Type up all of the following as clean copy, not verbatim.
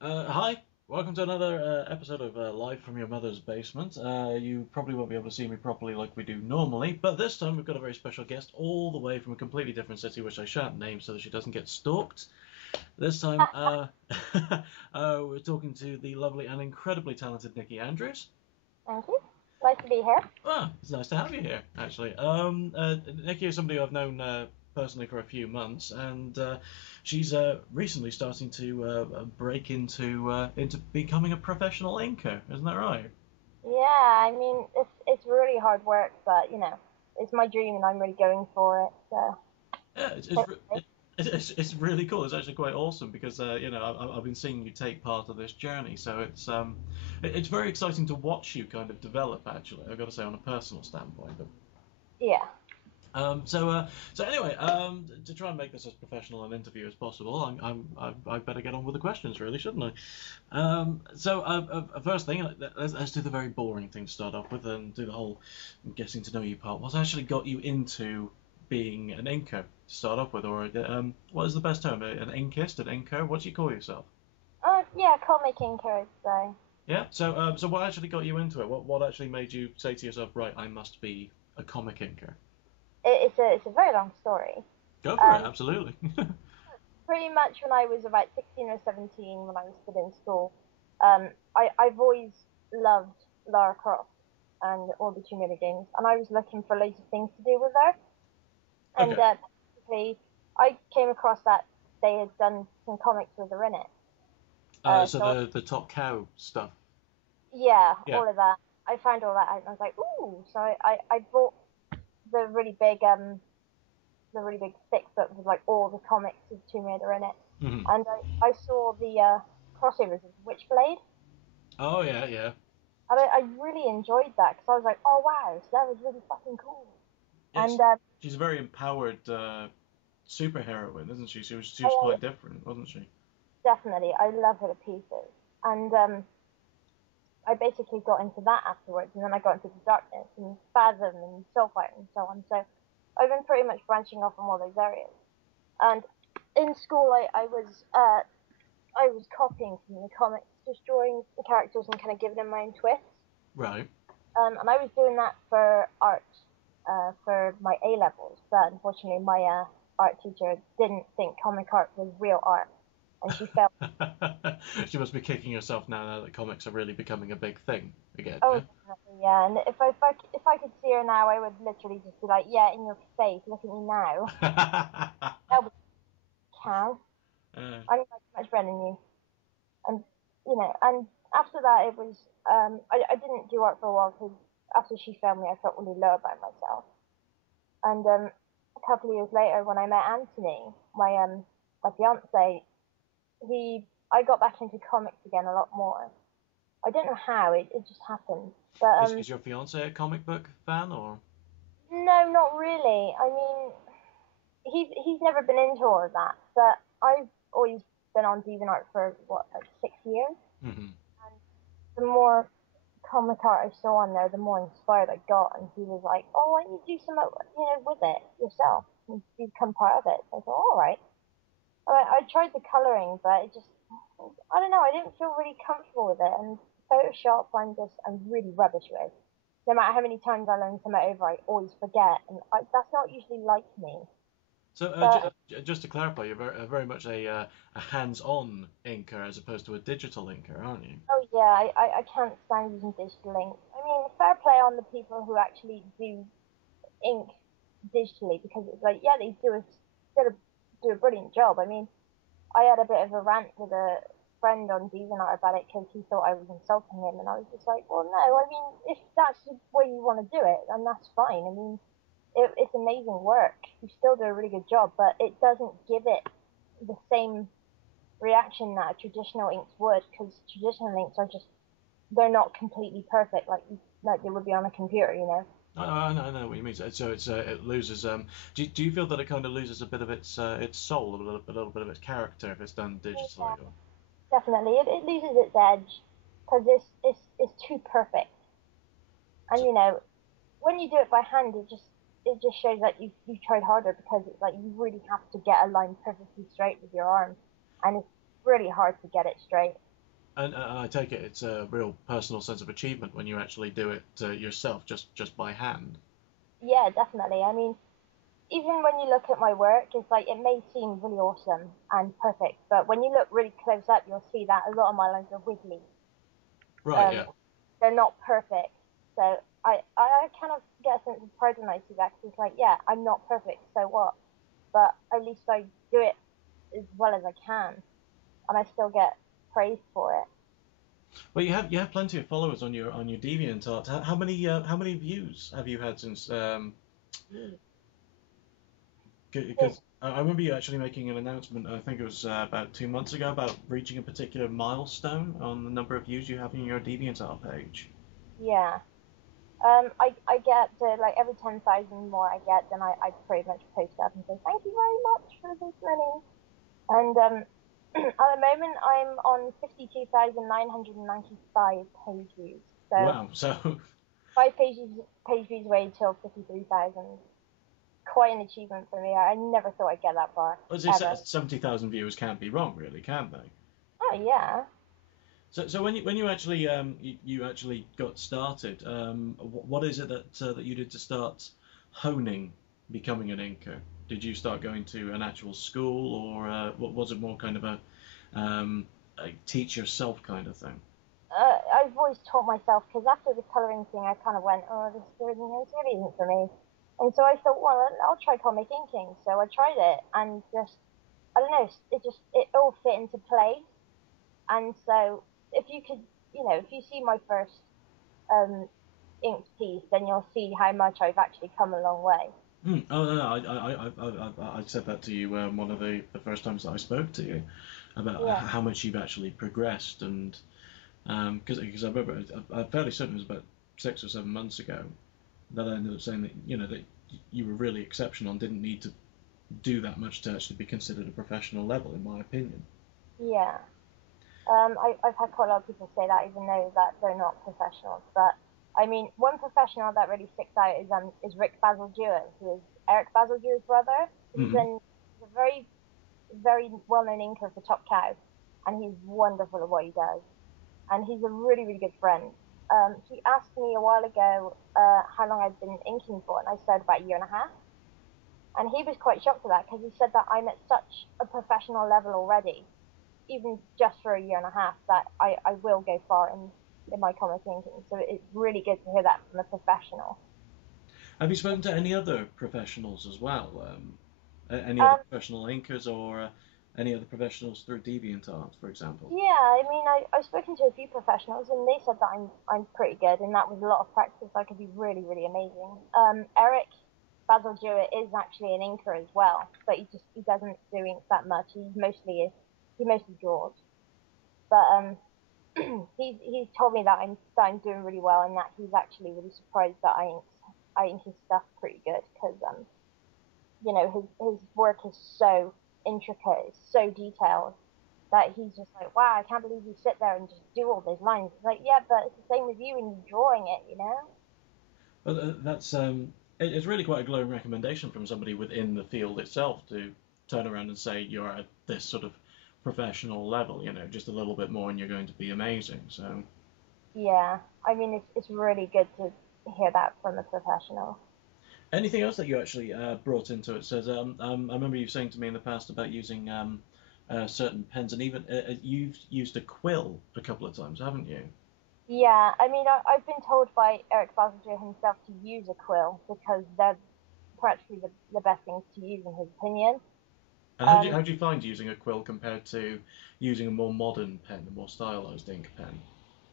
Hi, welcome to another episode of Live from Your Mother's Basement. You probably won't be able to see me properly like we do normally, but this time we've got a very special guest all the way from a completely different city, which I shan't name so that she doesn't get stalked. This time, we're talking to the lovely and incredibly talented Nicki Andrews. Thank you. Nice to be here. Ah, it's nice to have you here, actually. Nikki is somebody I've known personally for a few months, and she's recently starting to break into becoming a professional inker. Isn't that right? Yeah, I mean it's really hard work, but it's my dream and I'm really going for it. So Yeah, hopefully. it's really cool. It's actually quite awesome because I've been seeing you take part of this journey, so it's very exciting to watch you kind of develop. Actually, I've got to say on a personal standpoint, but Yeah. so anyway, to try and make this as professional an interview as possible, I better get on with the questions, really, shouldn't I? First thing, let's do the very boring thing to start off with, and do the whole getting to know you part. What's actually got you into being an inker to start off with, or what is the best term? An inkist, an inker? What do you call yourself? Yeah, comic inker. So Yeah. So what actually got you into it? What actually made you say to yourself, right, I must be a comic inker? it's a very long story. Go for it, Um, absolutely. Pretty much when I was about 16 or 17, when I was still in school, I've always loved Lara Croft and all the Tomb Raider games, and I was looking for loads of things to do with her. And Okay. basically, I came across that they had done some comics with her in it. So So the top cow stuff. yeah, Yeah. all of that. I found all that out, and I was like, ooh. So I bought the really big thick book with like all the comics of Tomb Raider in it, Hmm. and I saw the crossovers of Witchblade, Oh yeah, yeah. and I really enjoyed that because I was like, oh wow, so that was really fucking cool. And Yes. She's a very empowered superheroine, isn't she? She was oh, quite different, wasn't she? definitely, I love her to pieces. And I basically got into that afterwards, and then I got into the darkness and Spasm and Soulfire and so on. So I've been pretty much branching off from all those areas. And in school, I was copying from the comics, just drawing the characters and kind of giving them my own twists. Right. And I was doing that for art for my A levels, but unfortunately, my art teacher didn't think comic art was real art, and she felt, She must be kicking herself now that comics are really becoming a big thing again, oh, yeah? definitely, yeah. And if I could see her now, I would literally just be like, yeah, in your face, look at me now. That'll be cow. uh, I'm like much better than you. And and after that, it was I didn't do art for a while because after she failed me, I felt really low about myself. And a couple of years later, when I met Anthony, my fiance, he I got back into comics again a lot more. I don't know how it just happened, but is your fiance a comic book fan or? no, not really. I mean, he's never been into all of that, but I've always been on DeviantArt for what, like 6 years, Hmm. and the more comic art I saw on there, the more inspired I got. And he was like, "Oh, why don't you do some, with it yourself and become part of it?" So I thought, "All right." I tried the coloring, but I don't know. I didn't feel really comfortable with it, and Photoshop, I'm really rubbish with. No matter how many times I learn something over, I always forget, and that's not usually like me. So But just to clarify, you're very much a hands-on inker as opposed to a digital inker, aren't you? oh yeah, I can't stand using digital ink. I mean, fair play on the people who actually do ink digitally, because it's like, yeah, they do a brilliant job. I mean, I had a bit of a rant with a friend on DeviantArt about it because he thought I was insulting him, and I was just like, well, no. I mean, if that's the way you want to do it, then that's fine. I mean, it's amazing work. You still do a really good job, but it doesn't give it the same reaction that a traditional inks would, because traditional inks are just, they're not completely perfect like they would be on a computer, you know. I know what you mean. It loses. Do you feel that it kind of loses a bit of its soul, a little bit of its character if it's done Yeah, digitally? Or... definitely, it loses its edge because it's too perfect. And So, when you do it by hand, it just shows that you've tried harder, because it's like you really have to get a line perfectly straight with your arm, and it's really hard to get it straight. And I take it it's a real personal sense of achievement when you actually do it yourself, just by hand. Yeah, definitely. I mean, even when you look at my work, it's like it may seem really awesome and perfect, but when you look really close up, you'll see that a lot of my lines are wiggly. Right, Um, yeah. they're not perfect. So I kind of get a sense of pride when I see that, 'cause it's like, yeah, I'm not perfect, so what? But at least I do it as well as I can, and I still get praised for it. Well, you have plenty of followers on your DeviantArt. How many views have you had since? Because I remember you actually making an announcement. I think it was about 2 months ago about reaching a particular milestone on the number of views you have in your DeviantArt page. Yeah. I get like every 10,000 more I get, then I pretty much post up and say thank you very much for this many. And at the moment I'm on 52,995 page views. So Wow. So, five page views away till 53,000. Quite an achievement for me. I never thought I'd get that far let's say ever. 70,000 viewers can't be wrong, really, can they? Oh yeah. So when you actually you actually got started, what is it that you did to start honing becoming an inker? Did you start going to an actual school, or what was it more kind of a teach yourself kind of thing? I've always taught myself because after the colouring thing, I kind of went, oh, this really isn't for me. And so I thought, well, I'll try comic inking. So I tried it, and just, I don't know, it all fit into place. And so if you could, if you see my first um, inked piece, then you'll see how much I've actually come a long way. Hmm. Oh no, no, I said that to you one of the first times that I spoke to you about Yeah, how much you've actually progressed, and because I remember I'm fairly certain it was about 6 or 7 months ago that I ended up saying that that you were really exceptional and didn't need to do that much to actually be considered a professional level, in my opinion. yeah. I've had quite a lot of people say that, even though that they're not professionals. But I mean, one professional that really sticks out is Rick Basil-Dewar, who is Eric Basil-Dewar's brother. Hmm. He's a very well-known inker for Top Cow, and he's wonderful at what he does. And he's a really really good friend. He asked me a while ago how long I'd been inking for, and I said about a year and a half. And he was quite shocked at that because he said that I'm at such a professional level already, even just for a year and a half, that I will go far in my comic thinking. So it's really good to hear that from a professional. Have you spoken to any other professionals as well? Any other Um, professional inkers, or any other professionals through DeviantArt, for example? yeah, I mean, I've spoken to a few professionals and they said that I'm pretty good, and that was a lot of practice. I could be really, really amazing. Eric Basil Jewett is actually an inker as well, but he doesn't do ink that much. He mostly draws. But he's told me that I'm doing really well, and that he's actually really surprised that I ink his stuff pretty good, because his work is so intricate, it's so detailed, that he's just like, wow, I can't believe you sit there and just do all those lines. It's like, yeah, but it's the same with you when you're drawing it. But that's it's really quite a glowing recommendation from somebody within the field itself to turn around and say you're at this sort of professional level. Just a little bit more and you're going to be amazing. So, Yeah, I mean, it's really good to hear that from a professional. anything else that you actually brought into it? Says I remember you saying to me in the past about using certain pens, and even you've used a quill a couple of times, haven't you? Yeah, I mean, I've been told by Eric Ballinger himself to use a quill because they're practically the best things to use in his opinion. And Um, how do you find using a quill compared to using a more modern pen, a more stylized ink pen?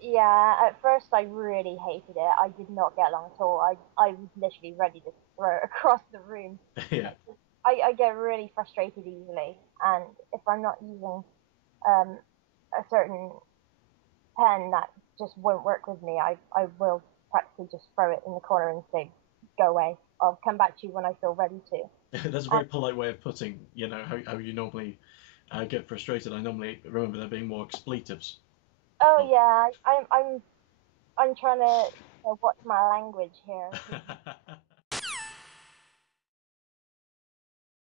yeah, at first I really hated it. I did not get along at all. I was literally ready to throw it across the room. Yeah. I get really frustrated easily, and if I'm not using um, a certain pen that just won't work with me, I will practically just throw it in the corner and say, go away. I'll come back to you when I feel ready to. That's a And very polite way of putting, how you normally get frustrated. I normally remember there being more expletives. oh Oh. yeah, I'm trying to watch my language here.